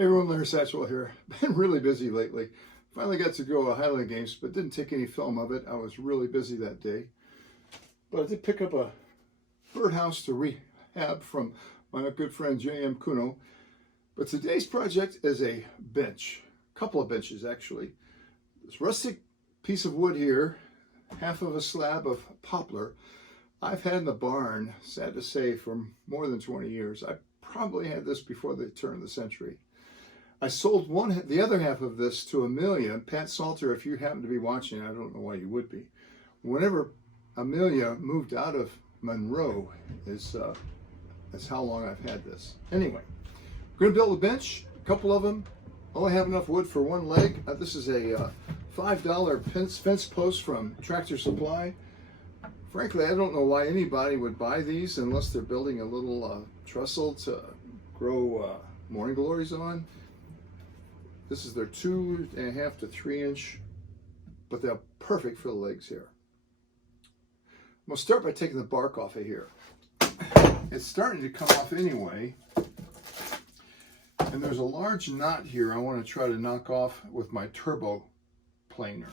Hey everyone, Larry Satchwell here. Been really busy lately. Finally got to go to Highland Games, but didn't take any film of it. I was really busy that day. But I did pick up a birdhouse to rehab from my good friend J.M. Kuno. But today's project is a bench. A couple of benches, actually. This rustic piece of wood here, half of a slab of poplar, I've had in the barn, sad to say, for more than 20 years. I probably had this before the turn of the century. I sold the other half of this to Amelia. Pat Salter, if you happen to be watching, I don't know why you would be. Whenever Amelia moved out of Monroe, that's how long I've had this. Anyway, we're going to build a bench, a couple of them. Only have enough wood for one leg. This is a $5 fence post from Tractor Supply. Frankly, I don't know why anybody would buy these unless they're building a little trestle to grow morning glories on. This is their 2.5 to 3 inch, but they're perfect for the legs here. I'm going to start by taking the bark off of here. It's starting to come off anyway. And there's a large knot here I want to try to knock off with my turbo planer.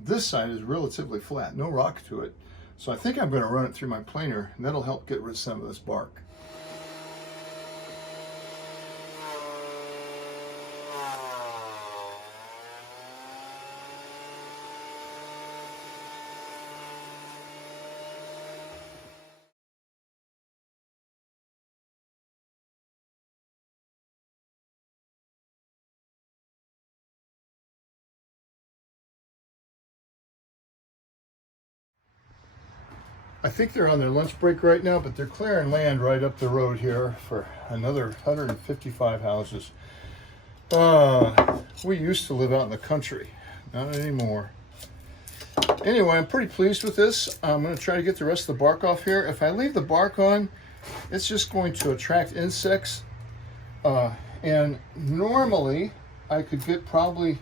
This side is relatively flat, no rock to it. So I think I'm going to run it through my planer, and that'll help get rid of some of this bark. I think they're on their lunch break right now, but they're clearing land right up the road here for another 155 houses. We used to live out in the country, not anymore. Anyway, I'm pretty pleased with this. I'm going to try to get the rest of the bark off here. If I leave the bark on, it's just going to attract insects. And normally, I could get probably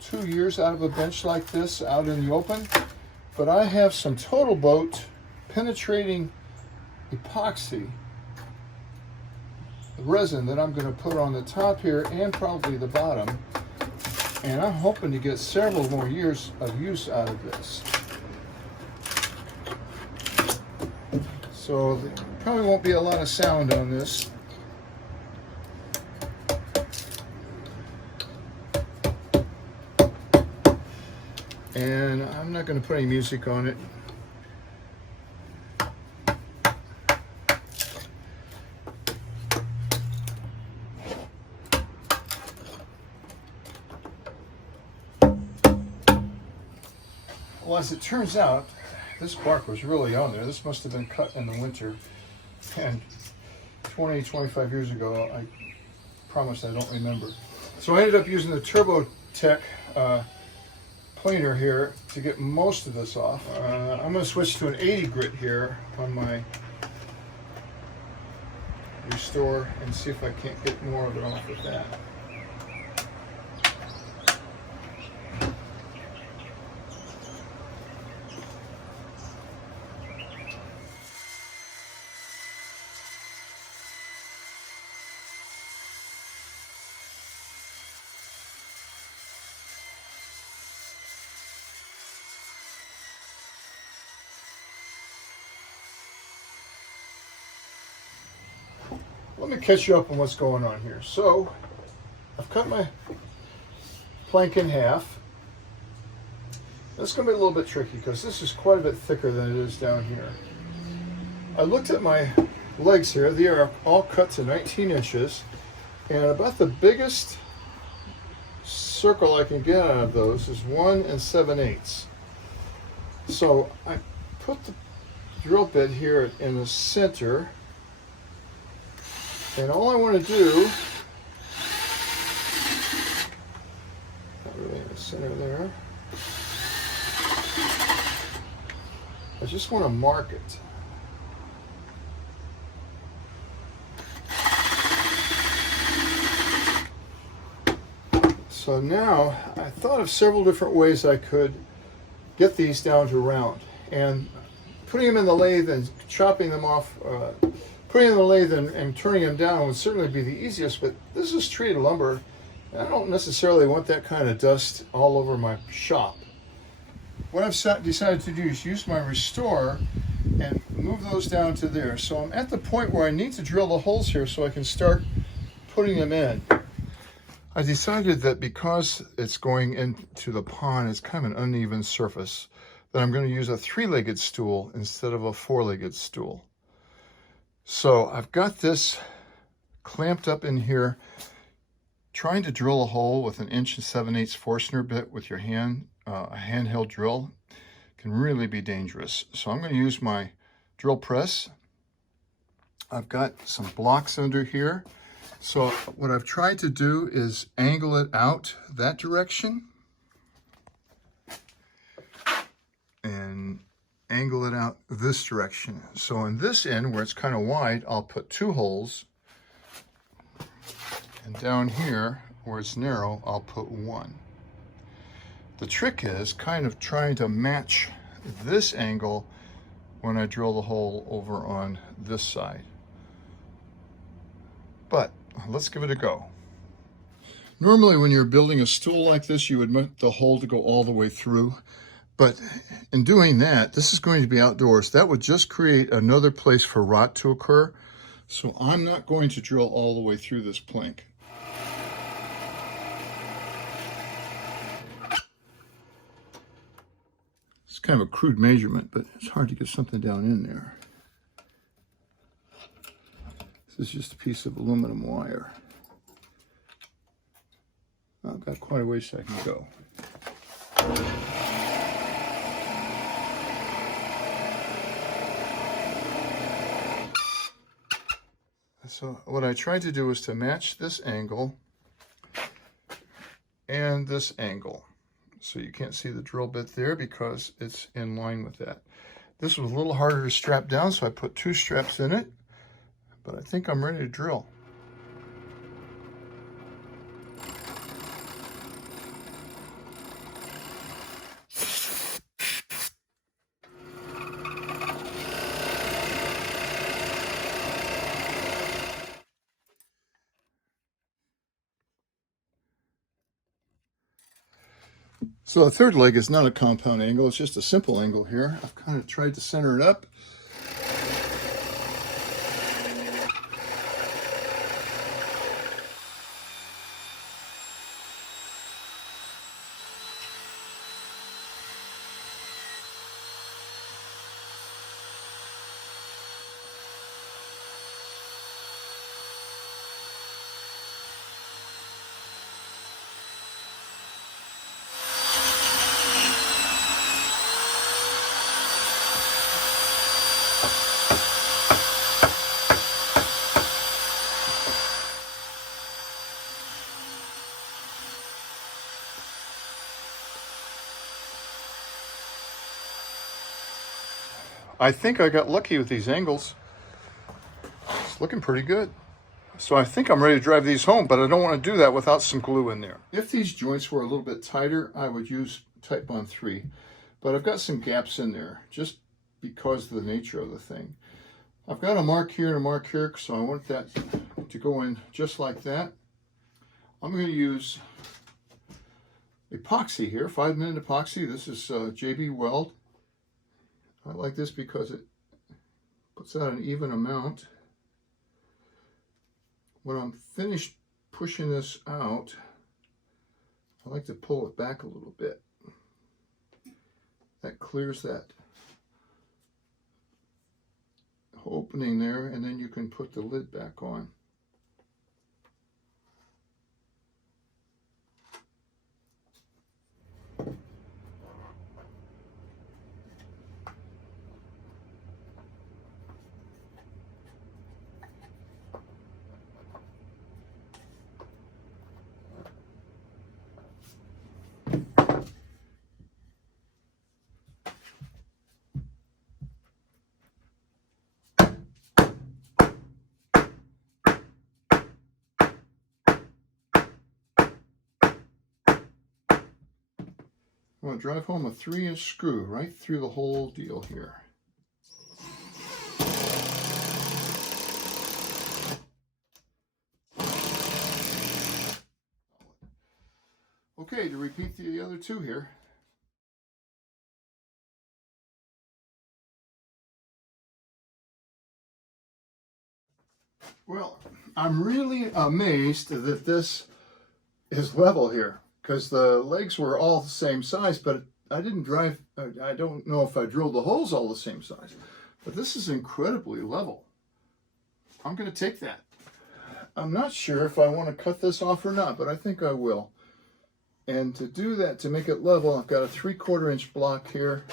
2 years out of a bench like this out in the open. But I have some Total Boat penetrating epoxy resin that I'm going to put on the top here and probably the bottom, and I'm hoping to get several more years of use out of this. So there probably won't be a lot of sound on this. And I'm not going to put any music on it. Well, as it turns out, this bark was really on there. This must have been cut in the winter. And 20, 25 years ago, I promise I don't remember. So I ended up using the Turbo Tech planer here to get most of this off. I'm going to switch to an 80 grit here on my Restore and see if I can't get more of it off with that. Let me catch you up on what's going on here. So, I've cut my plank in half. That's going to be a little bit tricky because this is quite a bit thicker than it is down here. I looked at my legs here. They are all cut to 19 inches. And about the biggest circle I can get out of those is 1 7/8. So, I put the drill bit here in the center. And all I want to do, not really in the center there, I just want to mark it. So now I thought of several different ways I could get these down to round. And putting them in the lathe and chopping them off, putting them in the lathe and turning them down would certainly be the easiest, but this is treated lumber. I don't necessarily want that kind of dust all over my shop. What I've decided to do is use my restore and move those down to there. So I'm at the point where I need to drill the holes here so I can start putting them in. I decided that because it's going into the pond, it's kind of an uneven surface, that I'm going to use a 3-legged stool instead of a 4-legged stool. So I've got this clamped up in here. Trying to drill a hole with an 1 7/8" Forstner bit with your hand, a handheld drill, can really be dangerous. So I'm going to use my drill press. I've got some blocks under here. So what I've tried to do is angle it out that direction and angle it out this direction. So on this end, where it's kind of wide, I'll put 2 holes. And down here, where it's narrow, I'll put 1. The trick is kind of trying to match this angle when I drill the hole over on this side. But let's give it a go. Normally when you're building a stool like this, you would want the hole to go all the way through. But in doing that, this is going to be outdoors. That would just create another place for rot to occur. So I'm not going to drill all the way through this plank. It's kind of a crude measurement, but it's hard to get something down in there. This is just a piece of aluminum wire. I've got quite a ways I can go. So what I tried to do is to match this angle and this angle. So you can't see the drill bit there because it's in line with that. This was a little harder to strap down, so I put 2 straps in it, but I think I'm ready to drill. So the third leg is not a compound angle, it's just a simple angle here. I've kind of tried to center it up. I think I got lucky with these angles. It's looking pretty good. So I think I'm ready to drive these home, but I don't want to do that without some glue in there. If these joints were a little bit tighter, I would use Type Bond 3, but I've got some gaps in there just because of the nature of the thing. I've got a mark here and a mark here, so I want that to go in just like that. I'm going to use epoxy here, 5-minute epoxy. This is JB Weld. I like this because it puts out an even amount. When I'm finished pushing this out, I like to pull it back a little bit. That clears that opening there, and then you can put the lid back on. I'm going to drive home a 3-inch screw right through the whole deal here. Okay, to repeat the other two here. Well, I'm really amazed that this is level here, because the legs were all the same size, but I didn't drive, I don't know if I drilled the holes all the same size, but this is incredibly level. I'm going to take that. I'm not sure if I want to cut this off or not, but I think I will. And to do that, to make it level, I've got a 3/4 inch block here.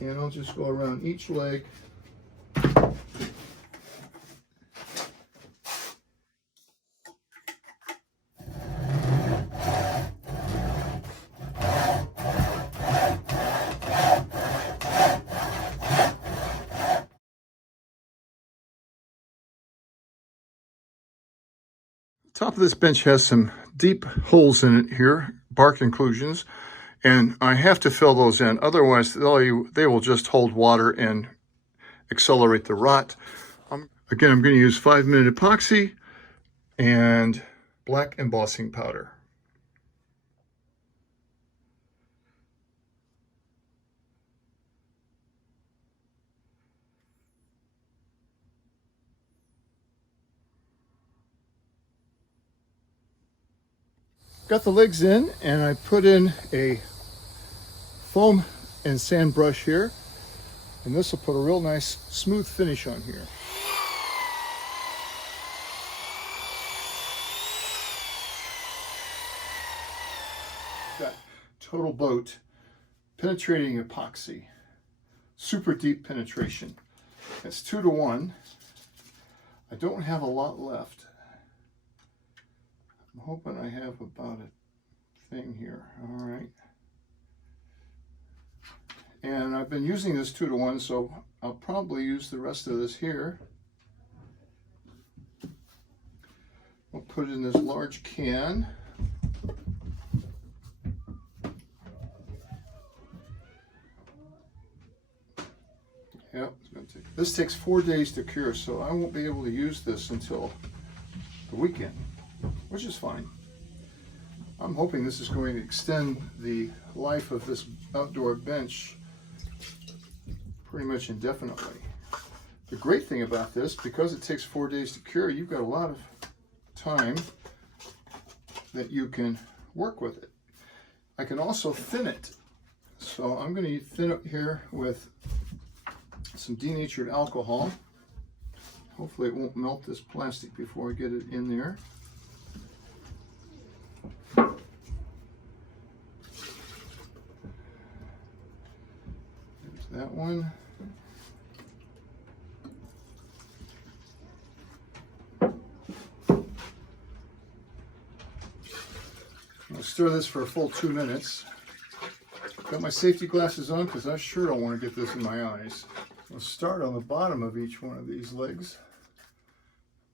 And I'll just go around each leg. Top of this bench has some deep holes in it here, bark inclusions, and I have to fill those in. Otherwise, they will just hold water and accelerate the rot. Again, I'm going to use 5-minute epoxy and black embossing powder. Got the legs in, and I put in a foam and sand brush here, and this will put a real nice smooth finish on here. Got Total Boat penetrating epoxy, super deep penetration. It's 2-to-1. I don't have a lot left. I'm hoping I have about a thing here. All right. And I've been using this 2-to-1, so I'll probably use the rest of this here. I'll put it in this large can. Yep, this takes 4 days to cure, so I won't be able to use this until the weekend, which is fine. I'm hoping this is going to extend the life of this outdoor bench pretty much indefinitely. The great thing about this, because it takes 4 days to cure, you've got a lot of time that you can work with it. I can also thin it. So I'm going to thin it here with some denatured alcohol. Hopefully it won't melt this plastic before I get it in there. There's that one. I'll stir this for a full 2 minutes. Got my safety glasses on because I sure don't want to get this in my eyes. I'll start on the bottom of each one of these legs.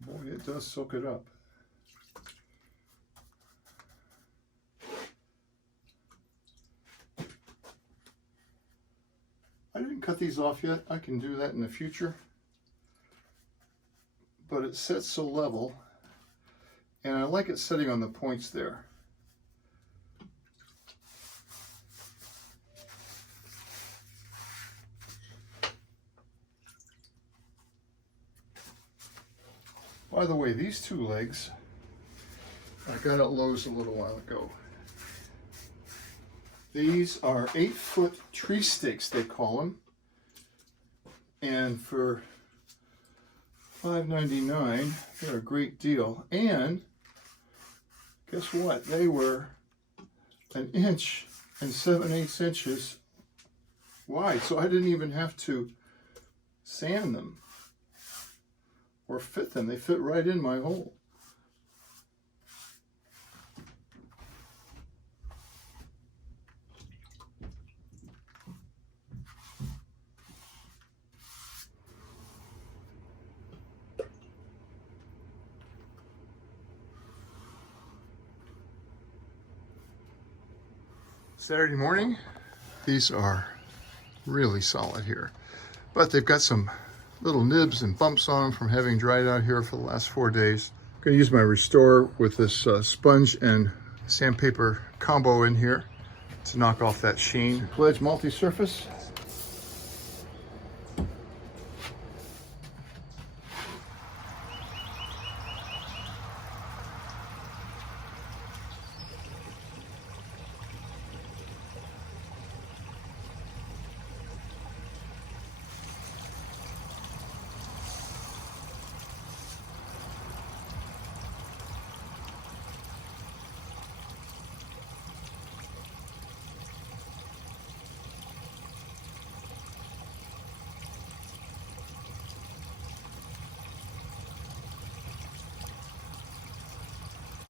Boy, it does soak it up. I didn't cut these off yet. I can do that in the future. But it sets so level, and I like it setting on the points there. By the way, these two legs I got at Lowe's a little while ago. These are 8-foot tree stakes, they call them. And for $5.99, they're a great deal. And guess what? They were 1 inch and 7/8 inches wide. So I didn't even have to sand them or fit them. They fit right in my hole. Saturday morning. These are really solid here, but they've got some little nibs and bumps on them from having dried out here for the last 4 days. I'm going to use my Restore with this sponge and sandpaper combo in here to knock off that sheen. Pledge multi-surface.